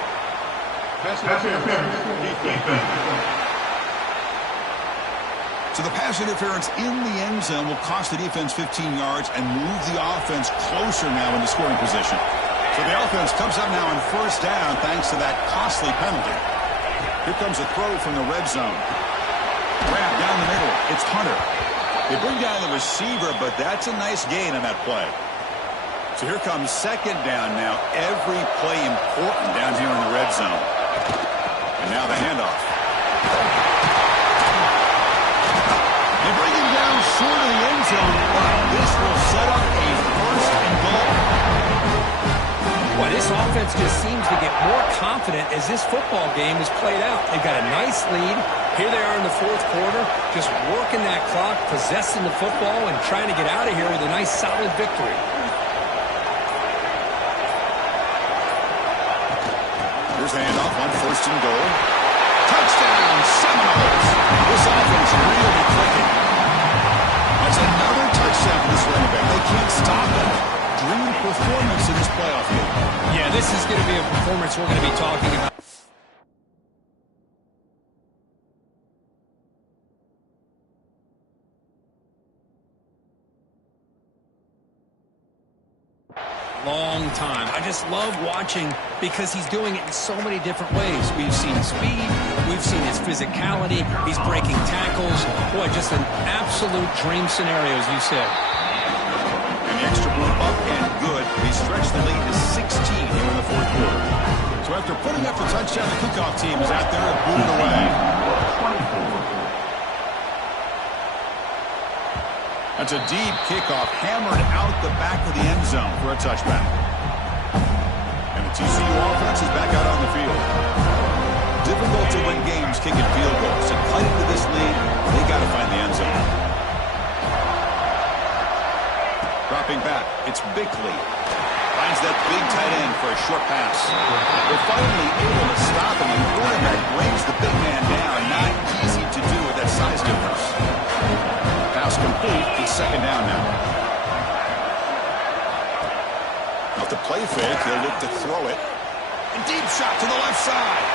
So the pass interference in the end zone will cost the defense 15 yards and move the offense closer now into scoring position. So the offense comes up now on first down thanks to that costly penalty. Here comes a throw from the red zone. Grab down the middle. It's Hunter. They bring down the receiver, but that's a nice gain on that play. So here comes second down now. Every play important down here in the red zone. And now the handoff. They bring him down short of the end zone, but this will set up a first and goal. Well, this offense just seems to get more confident as this football game is played out. They've got a nice lead. Here they are in the fourth quarter, just working that clock, possessing the football, and trying to get out of here with a nice, solid victory. Here's the handoff on first and goal. Touchdown, Seminoles. This offense really clicking. That's another touchdown for this running back. They can't stop it. Dream performance in this playoff game. Yeah, this is going to be a performance we're going to be talking about. Long time. I just love watching because he's doing it in so many different ways. We've seen speed, we've seen his physicality, he's breaking tackles. Boy, just an absolute dream scenario, as you said. And the extra point up and good. He stretched the lead to 16 here in the fourth quarter. So after putting up the touchdown, the kickoff team is out there and booted away. That's a deep kickoff, hammered out the back of the end zone for a touchback. And the TCU offense is back out on the field. Difficult to win games kicking field goals. To cut into this lead, they got to find the end zone. Stepping back, it's Bickley. Finds that big tight end for a short pass. They're finally able to stop him, and the quarterback brings the big man down. Not easy to do with that size difference. Pass complete. It's second down now. Off the play fake, he'll look to throw it. A deep shot to the left side.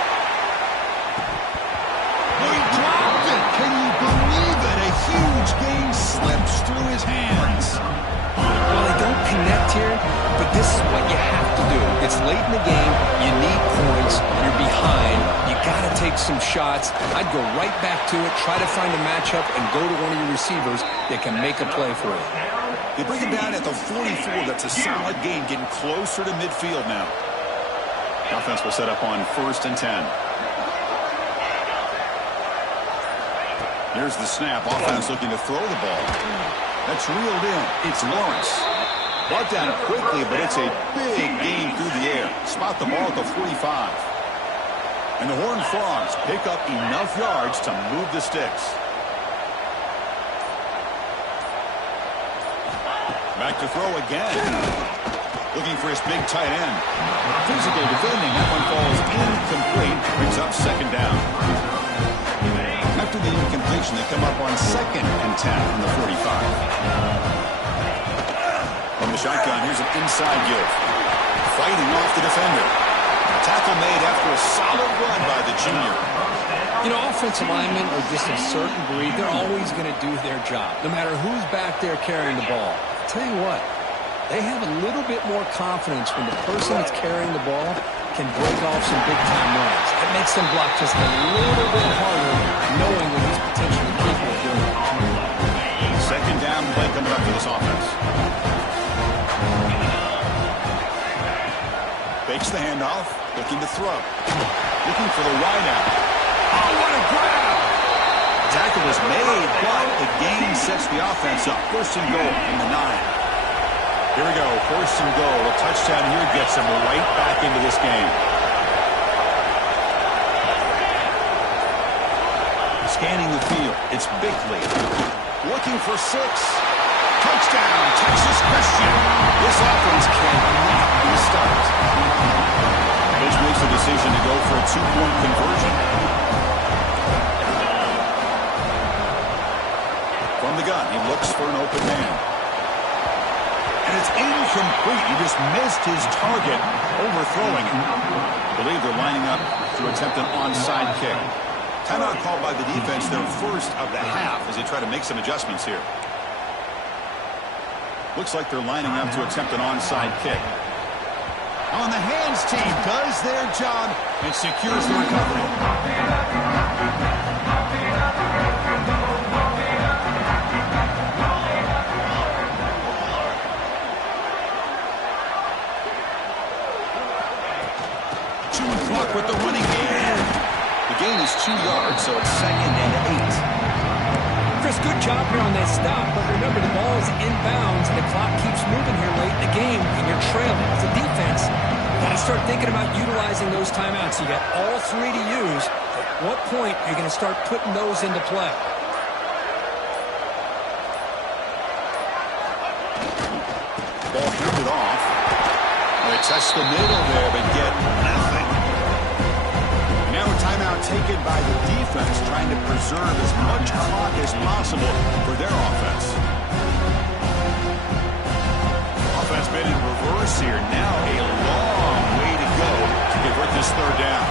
Oh, he dropped it. Can you believe it? A huge gain slips through his hands. Well, they don't connect here, but this is what you have to do. It's late in the game. You need points. You're behind. You got to take some shots. I'd go right back to it, try to find a matchup, and go to one of your receivers that can make a play for you. They bring it down at the 44. That's a solid gain, getting closer to midfield now. Offense will set up on 1st and 10. Here's the snap. Offense looking to throw the ball. That's reeled in. It's Lawrence. Brought down quickly, but it's a big gain through the air. Spot the ball at the 45. And the Horned Frogs pick up enough yards to move the sticks. Back to throw again. Looking for his big tight end. Physical defending. That one falls incomplete. Brings up second down. After the incompletion, they come up on 2nd and 10 from the 45. From the shotgun, here's an inside give. Fighting off the defender. Tackle made after a solid run by the junior. You know, offensive linemen are just a certain breed. They're always going to do their job, no matter who's back there carrying the ball. I'll tell you what, they have a little bit more confidence when the person that's carrying the ball can break off some big-time runs. That makes them block just a little bit harder, knowing what he's potentially capable of doing. Second down play coming up for this offense. Fakes the handoff, looking to throw. Looking for the wideout. Oh, what a grab! Tackle was made, but the gain sets the offense up. 1st and goal from the 9. Here we go, 1st and goal. A touchdown here gets them right back into this game. Scanning the field, it's Bickley. Looking for 6. Touchdown, Texas Christian. This offense cannot be stopped. Coach makes the decision to go for a 2-point conversion. From the gun, he looks for an open man. And it's incomplete. He just missed his target, overthrowing it. I believe they're lining up to attempt an onside kick. Timeout called by the defense, their first of the half, as they try to make some adjustments here. Looks like they're lining up to attempt an onside kick. On the hands team does their job and secures the recovery. Clock with the running game. The gain is 2 yards, so it's 2nd and 8. Chris, good job here on that stop, but remember the ball is inbounds and the clock keeps moving here late in the game and you're trailing. As a defense, you got to start thinking about utilizing those timeouts. You got all 3 to use. At what point are you going to start putting those into play? Ball handed off. They test the middle there, but get nothing. Now a timeout taken by the defense, trying to preserve as much clock as possible for their offense. Offense been in reverse here. Now a long way to go to convert this 3rd down.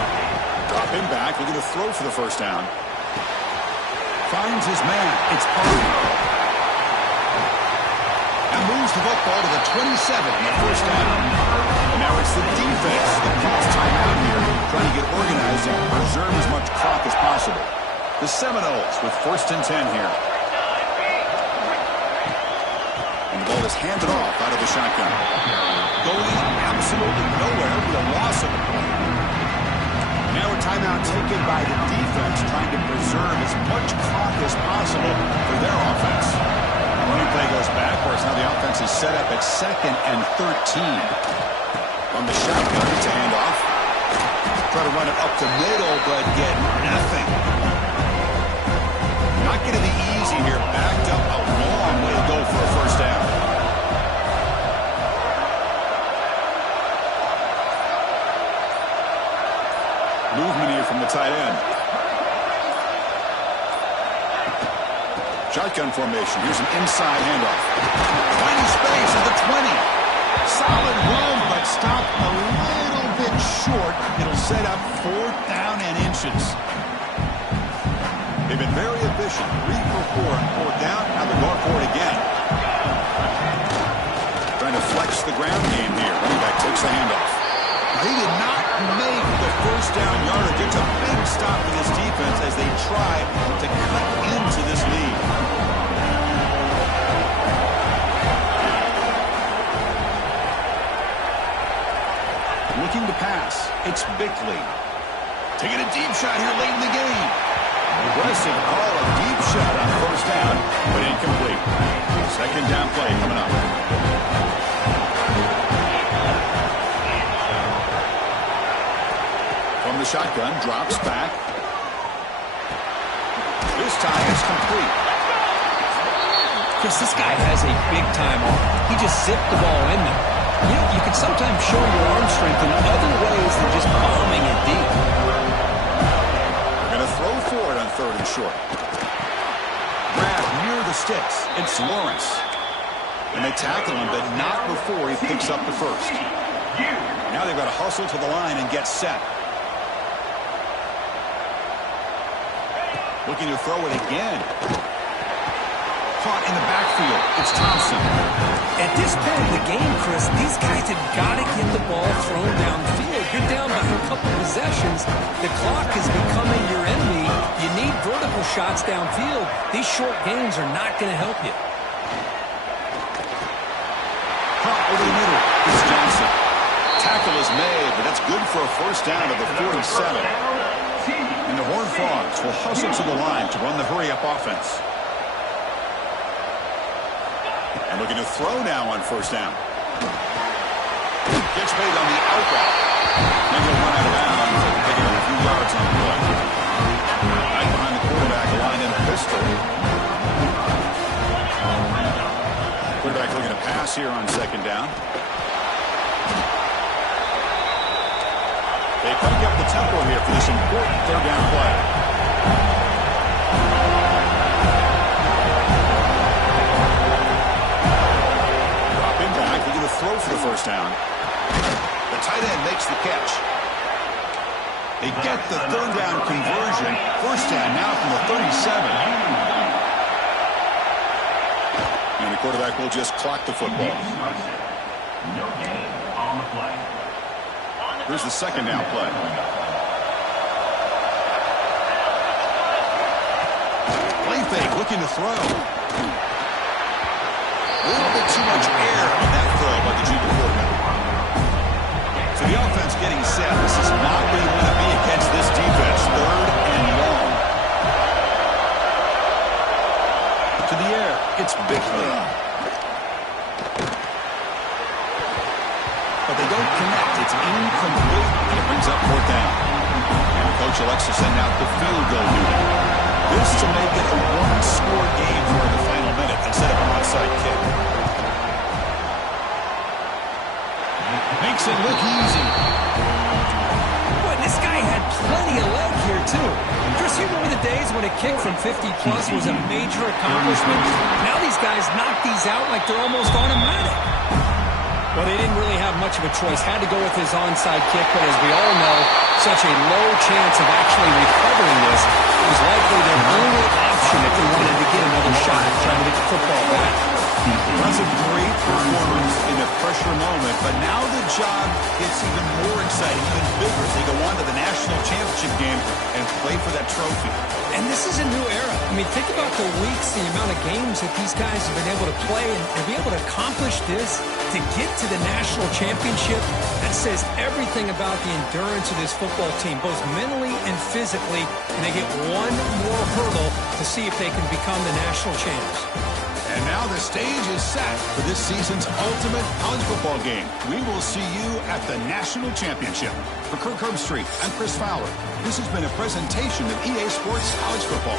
Drop him back, looking to throw for the 1st down. Finds his man. It's Party. And moves the football to the 27 in the 1st down. And now it's the defense that calls timeout here, trying to get organized and preserve as much clock as possible. The Seminoles with 1st and 10 here. And the ball is handed off out of the shotgun. Going absolutely nowhere with a loss of the ball. Now a timeout taken by the defense, trying to preserve as much clock as possible for their offense. Running play goes backwards. Now the offense is set up at 2nd and 13. From the shotgun, it's a handoff. Try to run it up the middle, but get nothing. Not going to be easy here. Backed up a long way to go for a 1st down. Movement here from the tight end. Shotgun formation. Here's an inside handoff. Finding space at the 20. Solid run, but stopped a little bit short. It'll set up 4th down and inches. They've been very efficient. 3 for 4 on 4th down. Now they're going for it again. Trying to flex the ground game here. Running back takes the handoff. He did not make the 1st down yardage. It's a big stop for this defense as they try to cut into this lead. Looking to pass. It's Bickley. Taking a deep shot here late in the game. Aggressive call, a deep shot on 1st down, but incomplete. 2nd down play coming up. From the shotgun, drops back. This time it's complete. Chris, this guy has a big-time arm. He just zipped the ball in there. You know, you can sometimes show your arm strength in other ways than just bombing it deep. They're going to throw for it on 3rd and short. Grab near the sticks. It's Lawrence. And they tackle him, but not before he picks up the 1st. Now they've got to hustle to the line and get set. Looking to throw it again. Caught in the backfield. It's Thompson. At this point in the game, Chris, these guys have got to get the ball thrown downfield. You're down by a couple possessions. The clock is becoming your enemy. You need vertical shots downfield. These short games are not going to help you. Caught over the middle. It's Johnson. Tackle is made, but that's good for a 1st down to the 47. And the Horned Frogs will hustle to the line to run the hurry-up offense. And looking to throw now on 1st down. Gets made on the out route. And he'll run out of bounds and pick up a few yards on the play. Right behind the quarterback, line in a pistol. Quarterback looking to pass here on 2nd down. They crank up the tempo here for this important 3rd down play. Dropping back, looking to throw for the 1st down. The tight end makes the catch. They get the 3rd down conversion. 1st down now from the 37. And the quarterback will just clock the football. No gain on the play. Here's the 2nd down play. Play fake, looking to throw. A little bit too much air on that throw by the junior quarterback. So the offense getting set. This is not where you want to be against this defense. 3rd and long. To the air, it's Bickley. But they don't connect. It's incomplete. And it brings up 4th down. And the coach elects to send out the field goal unit. This to make it a 1-score game for the final minute instead of an onside kick. Makes it look easy. Boy, this guy had plenty of leg here, too. Chris, you remember the days when a kick from 50-plus was a major accomplishment? Now these guys knock these out like they're almost automatic. Well, they didn't really have much of a choice. Had to go with his onside kick, but as we all know, such a low chance of actually recovering this. It was likely their only option if they wanted to get another shot at trying to get the football back. That's a great performance in a pressure moment, but now the job gets even more exciting, even bigger as they go on to the national championship game and play for that trophy. And this is a new era. I mean, think about the weeks, the amount of games that these guys have been able to play, and to be able to accomplish this, to get to the national championship, that says everything about the endurance of this football team, both mentally and physically, and they get one more hurdle to see if they can become the national champs. And now the stage is set for this season's ultimate college football game. We will see you at the national championship. For Kirk Herbstreit, I'm Chris Fowler. This has been a presentation of EA Sports College Football.